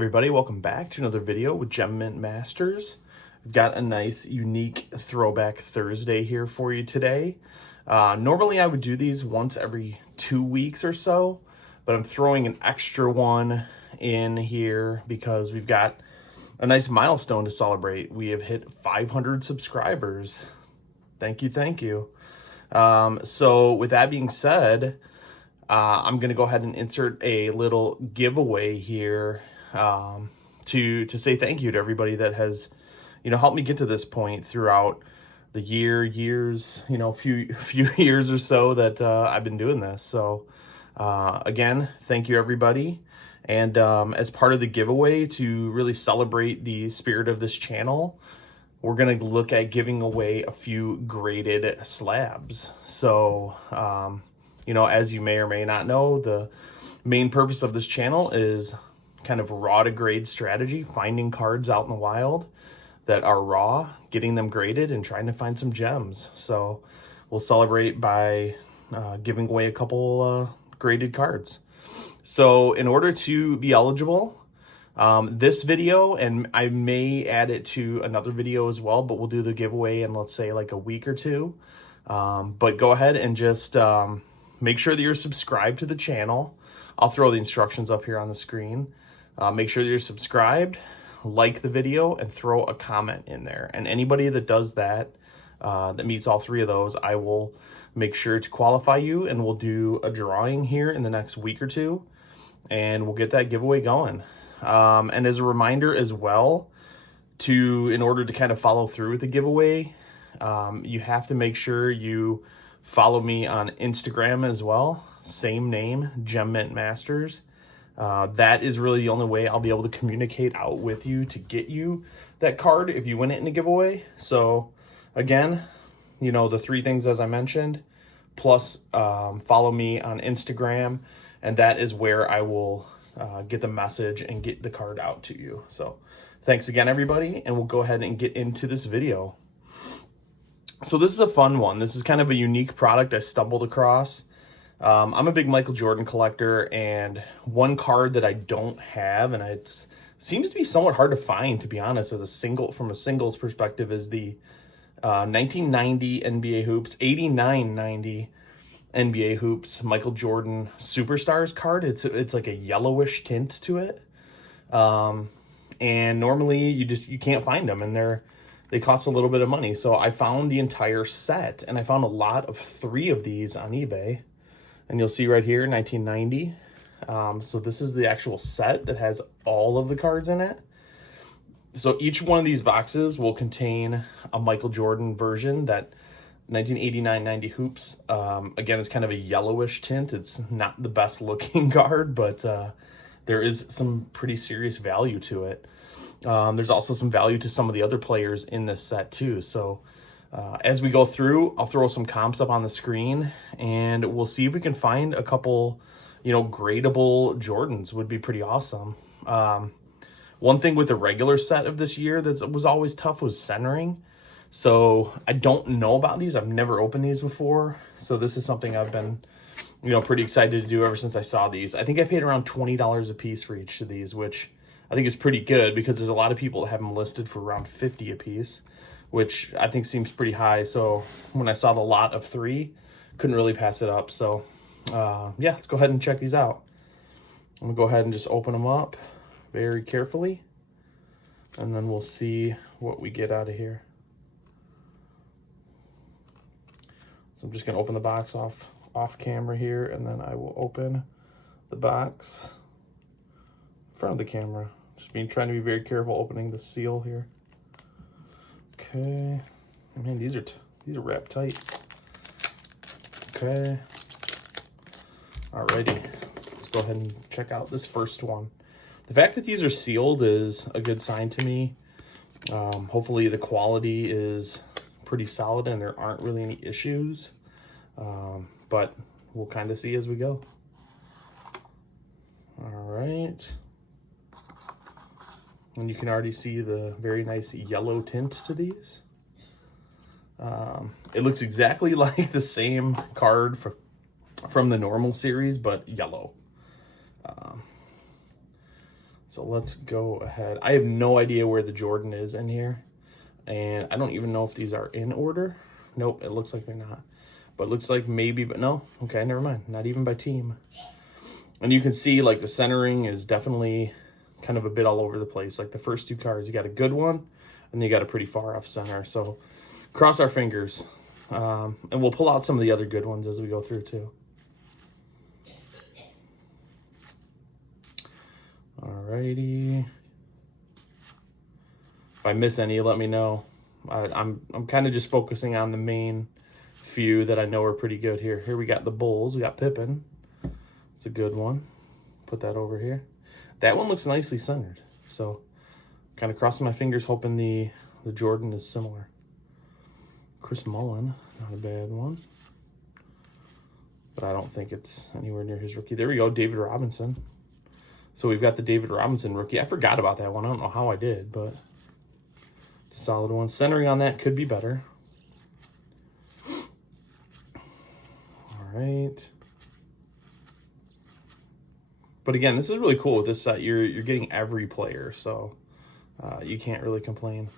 everybody, welcome back to another video with Gem Mint Masters. I've got a nice unique throwback Thursday here for you today. Normally I would do these once every 2 weeks or so, but I'm throwing an extra one in here because we've got a nice milestone to celebrate. We have hit 500 subscribers. Thank you, thank you. So with that being said, I'm going to go ahead and insert a little giveaway here to say thank you to everybody that has, helped me get to this point throughout the years, few years or so that I've been doing this. So again, thank you everybody. And as part of the giveaway to really celebrate the spirit of this channel, we're going to look at giving away a few graded slabs. So, as you may or may not know, the main purpose of this channel is kind of raw to grade strategy, finding cards out in the wild that are raw, getting them graded, and trying to find some gems. So we'll celebrate by giving away a couple graded cards. So in order to be eligible, this video, and I may add it to another video as well, but we'll do the giveaway in, let's say, like a week or two. But go ahead and just make sure that you're subscribed to the channel. I'll throw the instructions up here on the screen. Make sure that you're subscribed, like the video, and throw a comment in there. And anybody that does that, that meets all three of those, I will make sure to qualify you, and we'll do a drawing here in the next week or two, and we'll get that giveaway going. And as a reminder as well, in order to kind of follow through with the giveaway, you have to make sure you follow me on Instagram as well. Same name, Gem Mint Masters. That is really the only way I'll be able to communicate out with you to get you that card if you win it in a giveaway. So again, the three things as I mentioned, plus follow me on Instagram, and that is where I will get the message and get the card out to you. So thanks again, everybody, and we'll go ahead and get into this video. So this is a fun one. This is kind of a unique product I stumbled across. I'm a big Michael Jordan collector, and one card that I don't have, and it seems to be somewhat hard to find, to be honest, from a singles perspective, is the 1990 NBA Hoops, 89-90 NBA Hoops Michael Jordan Superstars card. It's like a yellowish tint to it. And normally you can't find them, and they cost a little bit of money. So I found the entire set, and I found a lot of 3 of these on eBay. And you'll see right here, 1990. So this is the actual set that has all of the cards in it. So each one of these boxes will contain a Michael Jordan version. That 1989-90 Hoops, again, it's kind of a yellowish tint. It's not the best looking card, but there is some pretty serious value to it. There's also some value to some of the other players in this set too. So as we go through, I'll throw some comps up on the screen, and we'll see if we can find a couple, gradable Jordans. Would be pretty awesome. One thing with the regular set of this year that was always tough was centering. So I don't know about these. I've never opened these before. So this is something I've been, pretty excited to do ever since I saw these. I think I paid around $20 a piece for each of these, which I think is pretty good because there's a lot of people that have them listed for around $50 a piece, which I think seems pretty high. So when I saw the lot of 3, couldn't really pass it up. So yeah, let's go ahead and check these out. I'm gonna go ahead and just open them up very carefully, and then we'll see what we get out of here. So I'm just gonna open the box off camera here, and then I will open the box in front of the camera. Just trying to be very careful opening the seal here. Okay, man, these are wrapped tight. Okay, alrighty, let's go ahead and check out this first one. The fact that these are sealed is a good sign to me. Hopefully the quality is pretty solid and there aren't really any issues, but we'll kind of see as we go. All right. And you can already see the very nice yellow tint to these. It looks exactly like the same card from the normal series, but yellow. So let's go ahead. I have no idea where the Jordan is in here. And I don't even know if these are in order. Nope, it looks like they're not. But it looks like maybe, but no. Okay, never mind. Not even by team. And you can see like the centering is definitely kind of a bit all over the place. Like the first two cards, you got a good one and you got a pretty far off center. So cross our fingers. And we'll pull out some of the other good ones as we go through too. Alrighty. If I miss any, let me know. I'm kind of just focusing on the main few that I know are pretty good here. Here we got the Bulls. We got Pippen. It's a good one. Put that over here. That one looks nicely centered. So kind of crossing my fingers hoping the Jordan is similar. Chris Mullin, not a bad one. But I don't think it's anywhere near his rookie. There we go, David Robinson. So we've got the David Robinson rookie. I forgot about that one. I don't know how I did, but it's a solid one. Centering on that could be better. All right. But again, this is really cool with this set. You're getting every player, so you can't really complain.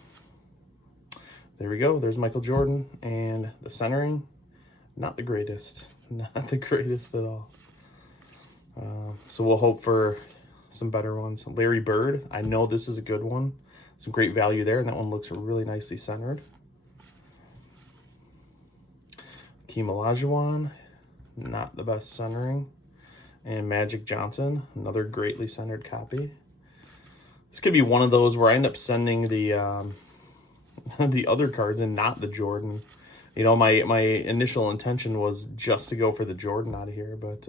There we go. There's Michael Jordan, and the centering, not the greatest. Not the greatest at all. So we'll hope for some better ones. Larry Bird, I know this is a good one. Some great value there, and that one looks really nicely centered. Hakeem Olajuwon, not the best centering. And Magic Johnson, another greatly centered copy. This could be one of those where I end up sending the the other cards and not the Jordan. You know, my initial intention was just to go for the Jordan out of here, but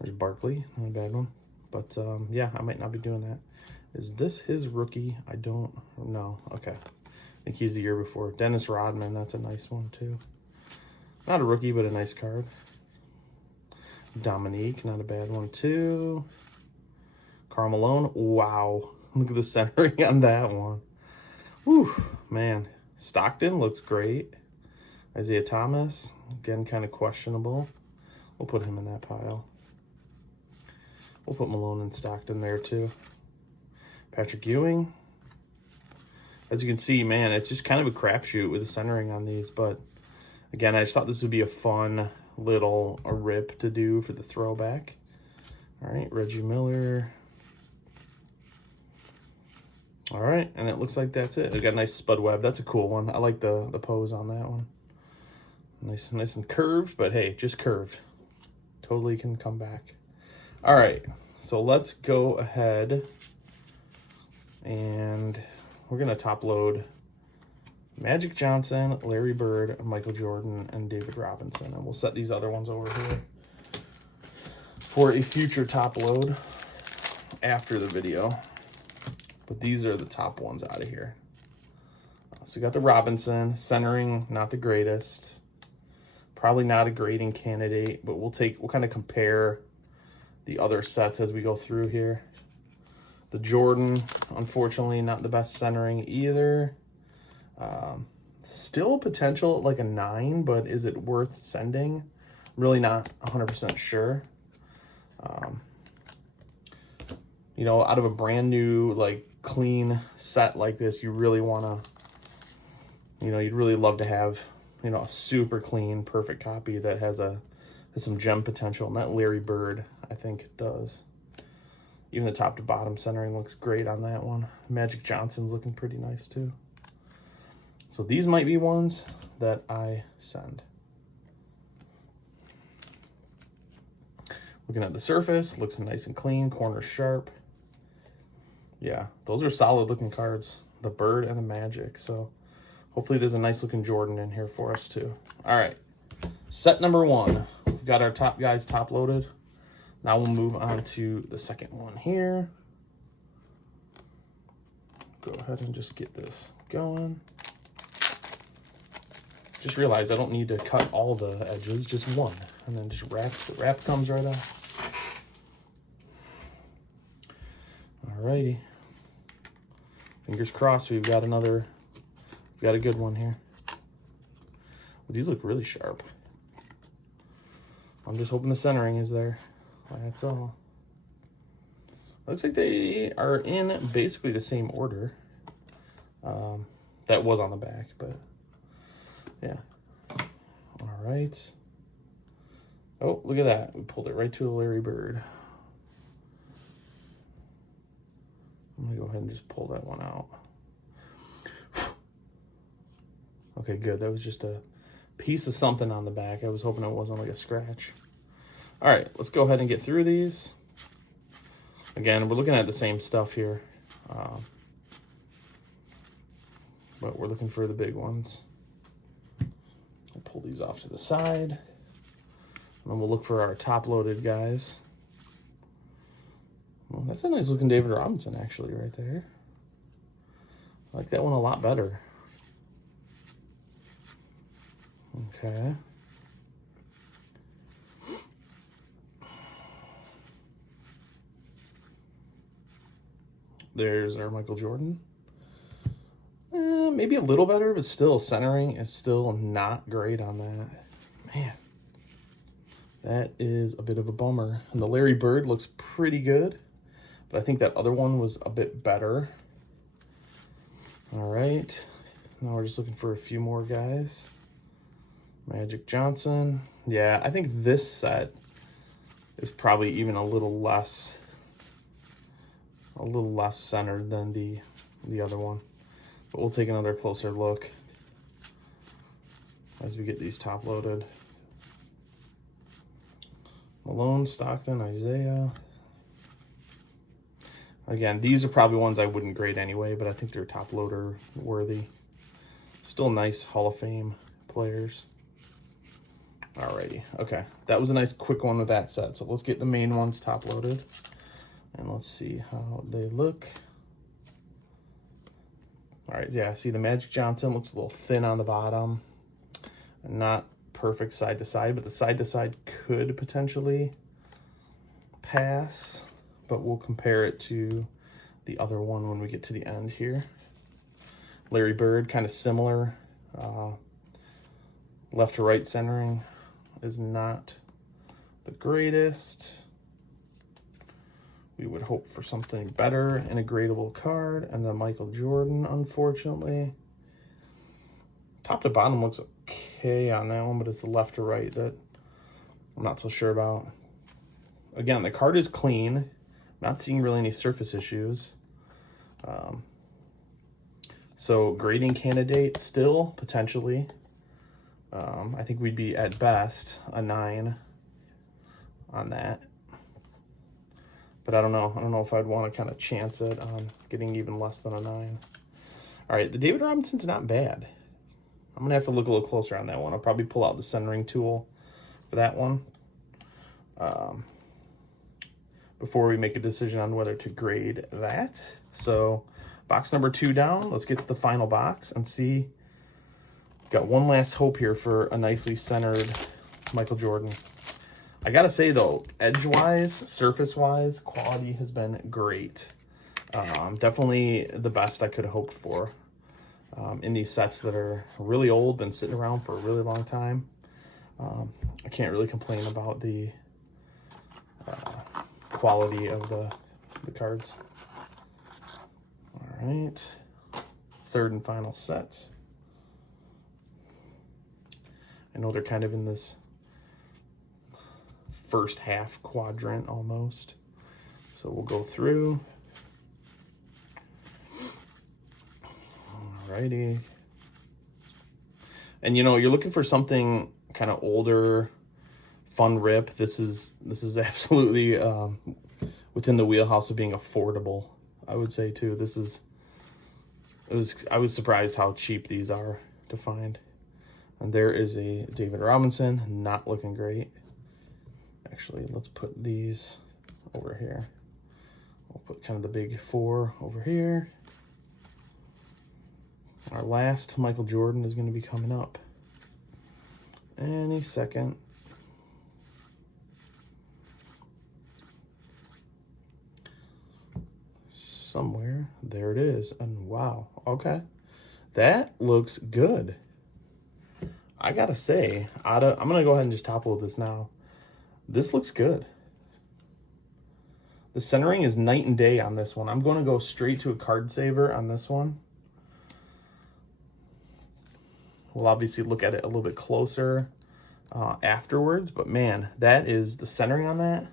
there's Barkley, not a bad one. But yeah, I might not be doing that. Is this his rookie? I don't know. Okay. I think he's the year before. Dennis Rodman, that's a nice one too. Not a rookie, but a nice card. Dominique, not a bad one too. Karl Malone, wow. Look at the centering on that one. Whew, man. Stockton looks great. Isaiah Thomas, again, kind of questionable. We'll put him in that pile. We'll put Malone and Stockton there too. Patrick Ewing. As you can see, man, it's just kind of a crapshoot with the centering on these. But again, I just thought this would be a fun little rip to do for the throwback. All right, Reggie Miller. All right, and it looks like that's it. We got a nice Spud Webb. That's a cool one. I like the pose on that one. Nice and curved, but hey, just curved. Totally can come back. All right, so let's go ahead and we're gonna top load Magic Johnson, Larry Bird, Michael Jordan, and David Robinson. And we'll set these other ones over here for a future top load after the video. But these are the top ones out of here. So we got the Robinson, centering, not the greatest. Probably not a grading candidate, but we'll kind of compare the other sets as we go through here. The Jordan, unfortunately, not the best centering either. Still potential like a 9, but is it worth sending? Really not 100% sure. You know, out of a brand new, like, clean set like this, you really want to, you know, you'd really love to have, you know, a super clean, perfect copy that has some gem potential. And that Larry Bird, I think, does. Even the top to bottom centering looks great on that one. Magic Johnson's looking pretty nice, too. So these might be ones that I send. Looking at the surface, looks nice and clean, corners sharp. Yeah, those are solid looking cards, the Bird and the Magic. So hopefully there's a nice looking Jordan in here for us too. All right, set number 1. We've got our top guys top loaded. Now we'll move on to the second one here. Go ahead and just get this going. Just realized I don't need to cut all the edges, just one. And then just the wrap comes right off. Alrighty. Fingers crossed we've got a good one here. These look really sharp. I'm just hoping the centering is there. That's all. Looks like they are in basically the same order that was on the back, but yeah. All right. Oh, look at that. We pulled it right to a Larry Bird. I'm going to go ahead and just pull that one out. Okay, good. That was just a piece of something on the back. I was hoping it wasn't like a scratch. All right, let's go ahead and get through these. Again, we're looking at the same stuff here, but we're looking for the big ones. I'll pull these off to the side, and then we'll look for our top-loaded guys. Well, that's a nice looking David Robinson, actually, right there. I like that one a lot better. Okay. There's our Michael Jordan. Maybe a little better, but still, centering is still not great on that. Man, that is a bit of a bummer. And the Larry Bird looks pretty good, but I think that other one was a bit better. All right, now we're just looking for a few more guys. Magic Johnson. Yeah, I think this set is probably even a little less centered than the other one. But we'll take another closer look as we get these top loaded. Malone, Stockton, Isaiah. Again, these are probably ones I wouldn't grade anyway, but I think they're top loader worthy. Still nice Hall of Fame players. Alrighty, okay. That was a nice quick one with that set. So let's get the main ones top loaded. And let's see how they look. All right, yeah, see the Magic Johnson looks a little thin on the bottom. Not perfect side to side, but the side to side could potentially pass. But we'll compare it to the other one when we get to the end here. Larry Bird, kind of similar. Left to right centering is not the greatest. We would hope for something better in a gradable card. And then Michael Jordan, unfortunately. Top to bottom looks okay on that one, but it's the left to right that I'm not so sure about. Again, the card is clean. Not seeing really any surface issues. So grading candidate still, potentially. I think we'd be at best a 9 on that. But I don't know. I don't know if I'd want to kind of chance it on getting even less than a 9. All right, the David Robinson's not bad. I'm going to have to look a little closer on that one. I'll probably pull out the centering tool for that one before we make a decision on whether to grade that. So box number 2 down. Let's get to the final box and see. Got one last hope here for a nicely centered Michael Jordan. I gotta say though, edge-wise, surface-wise, quality has been great. Definitely the best I could have hoped for in these sets that are really old, been sitting around for a really long time. I can't really complain about the quality of the cards. All right, third and final set. I know they're kind of in this first half quadrant almost. So we'll go through. Alrighty. And you know, you're looking for something kind of older, fun rip. This is absolutely within the wheelhouse of being affordable, I would say too. I was surprised how cheap these are to find. And there is a David Robinson, not looking great. Actually, let's put these over here. We'll put kind of the big 4 over here. Our last Michael Jordan is going to be coming up any second. Somewhere. There it is. And wow. Okay. That looks good. I gotta say, I'm gonna go ahead and just top load this now. This looks good. The centering is night and day on this one. I'm going to go straight to a card saver on this one. We'll obviously look at it a little bit closer afterwards, but man, that is the centering on that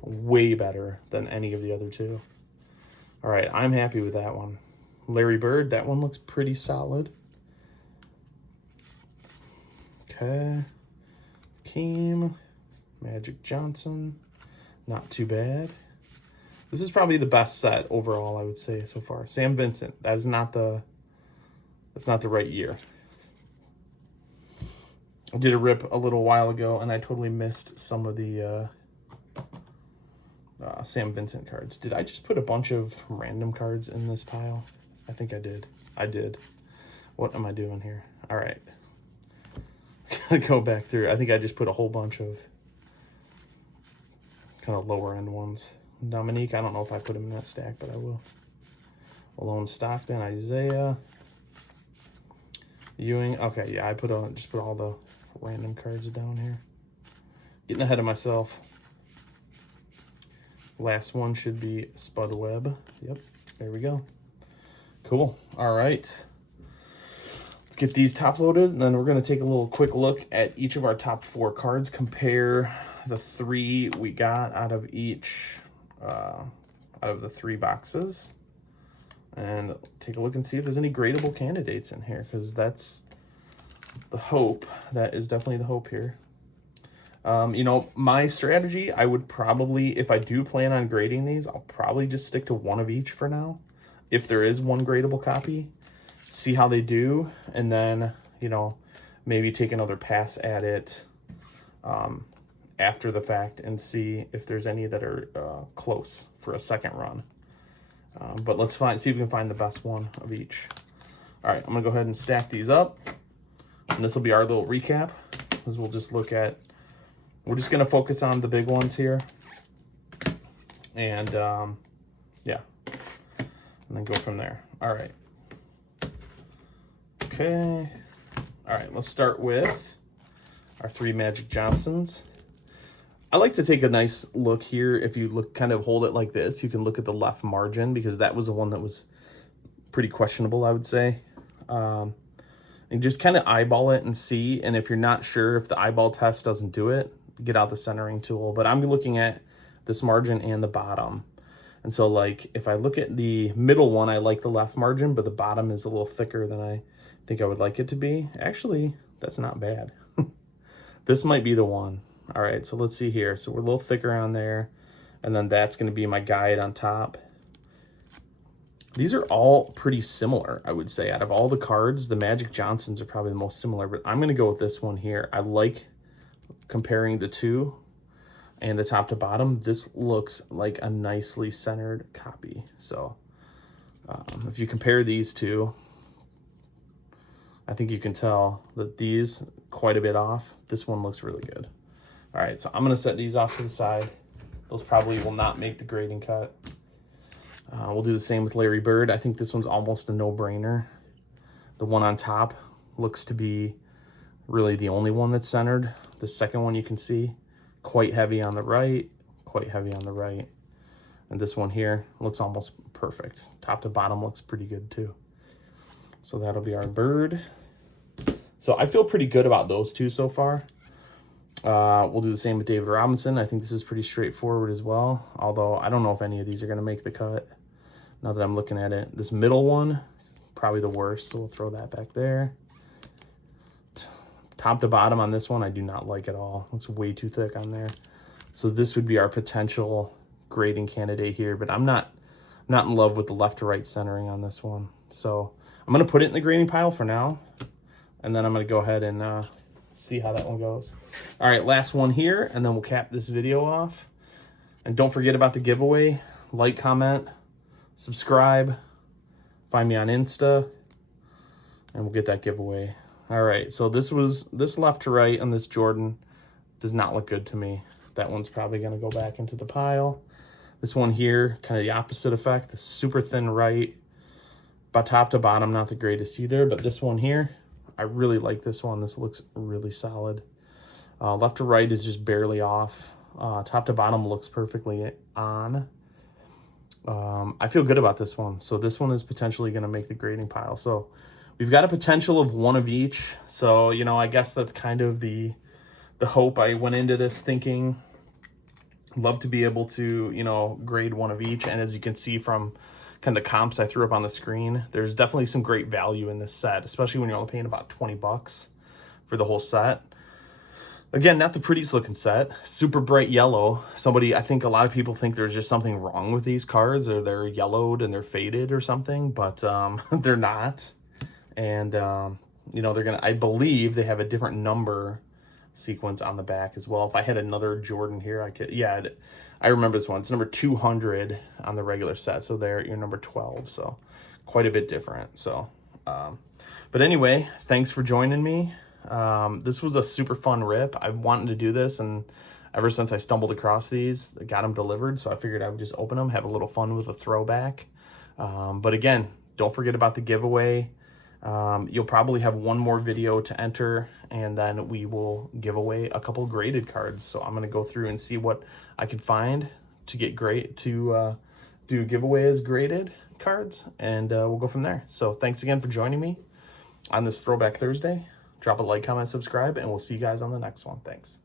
way better than any of the other two. All right, I'm happy with that one. Larry Bird, that one looks pretty solid. Okay. Keem, Magic Johnson, not too bad. This is probably the best set overall, I would say, so far. Sam Vincent, that's not the right year. I did a rip a little while ago, and I totally missed some of the Sam Vincent cards. Did I just put a bunch of random cards in this pile? I think I did. I did. What am I doing here? All right. Gotta go back through. I think I just put a whole bunch of kind of lower end ones. Dominique, I don't know if I put him in that stack, but I will. Malone Stockton, Isaiah, Ewing. Okay, yeah, I just put all the random cards down here. Getting ahead of myself. Last one should be Spud Webb. Yep, there we go. Cool. All right. Let's get these top loaded, and then we're going to take a little quick look at each of our top 4 cards, compare the 3 we got out of each, out of the 3 boxes, and take a look and see if there's any gradable candidates in here, because that's the hope. That is definitely the hope here. You know, my strategy, I would probably, if I do plan on grading these, I'll probably just stick to one of each for now. If there is one gradable copy, see how they do, and then, you know, maybe take another pass at it after the fact and see if there's any that are close for a second run. But let's see if we can find the best one of each. All right, I'm gonna go ahead and stack these up, and this will be our little recap, because we'll just look at, we're just gonna focus on the big ones here, and yeah, and then go from there. All right. Okay. All right, let's start with our 3 Magic Johnsons. I like to take a nice look here. If you look, kind of hold it like this, you can look at the left margin, because that was the one that was pretty questionable, I would say. And just kind of eyeball it and see. And if you're not sure, if the eyeball test doesn't do it, get out the centering tool. But I'm looking at this margin and the bottom. And so, like, if I look at the middle one, I like the left margin, but the bottom is a little thicker than I think I would like it to be. Actually, that's not bad. This might be the one. All right, so let's see here. So we're a little thicker on there, and then that's going to be my guide on top. These are all pretty similar, I would say. Out of all the cards, the Magic Johnsons are probably the most similar, but I'm going to go with this one here. I like comparing the two and the top to bottom. This looks like a nicely centered copy. So if you compare these two, I think you can tell that these quite a bit off. This one looks really good. All right, so I'm gonna set these off to the side. Those probably will not make the grading cut. We'll do the same with Larry Bird. I think this one's almost a no-brainer. The one on top looks to be really the only one that's centered. The second one you can see, quite heavy on the right, quite heavy on the right. And this one here looks almost perfect. Top to bottom looks pretty good too. So that'll be our Bird. So I feel pretty good about those two so far. We'll do the same with David Robinson. I think this is pretty straightforward as well. Although I don't know if any of these are going to make the cut. Now that I'm looking at it. This middle one, probably the worst. So we'll throw that back there. Top to bottom on this one, I do not like at all. It's way too thick on there. So this would be our potential grading candidate here. But I'm not in love with the left to right centering on this one. So I'm going to put it in the grading pile for now. And then I'm going to go ahead and see how that one goes. All right, last one here, and then we'll cap this video off. And don't forget about the giveaway. Like, comment, subscribe, find me on Insta, and we'll get that giveaway. All right, so this left to right on this Jordan does not look good to me. That one's probably going to go back into the pile. This one here, kind of the opposite effect, the super thin right. But top to bottom, not the greatest either, but this one here, I really like this one. This looks really solid. Left to right is just barely off. Top to bottom looks perfectly on. I feel good about this one. So this one is potentially going to make the grading pile. So we've got a potential of one of each. So, you know, I guess that's kind of the hope. I went into this thinking, love to be able to, you know, grade one of each. And as you can see from kind of the comps I threw up on the screen, there's definitely some great value in this set, especially when you're only paying about 20 bucks for the whole set. Again, not the prettiest looking set, super bright yellow. I think a lot of people think there's just something wrong with these cards, or they're yellowed and they're faded or something, but they're not. And, you know, I believe they have a different number sequence on the back as well. If I had another Jordan here, I remember this one. It's number 200 on the regular set. So there, you're number 12. So quite a bit different. So, but anyway, thanks for joining me. This was a super fun rip. I wanted to do this, and ever since I stumbled across these, I got them delivered, so I figured I would just open them, have a little fun with a throwback. But again, don't forget about the giveaway. You'll probably have one more video to enter, and then we will give away a couple graded cards. So I'm going to go through and see what I can find to get do giveaway as graded cards, and we'll go from there. So thanks again for joining me on this Throwback Thursday. Drop a like, comment, subscribe, and we'll see you guys on the next one. Thanks.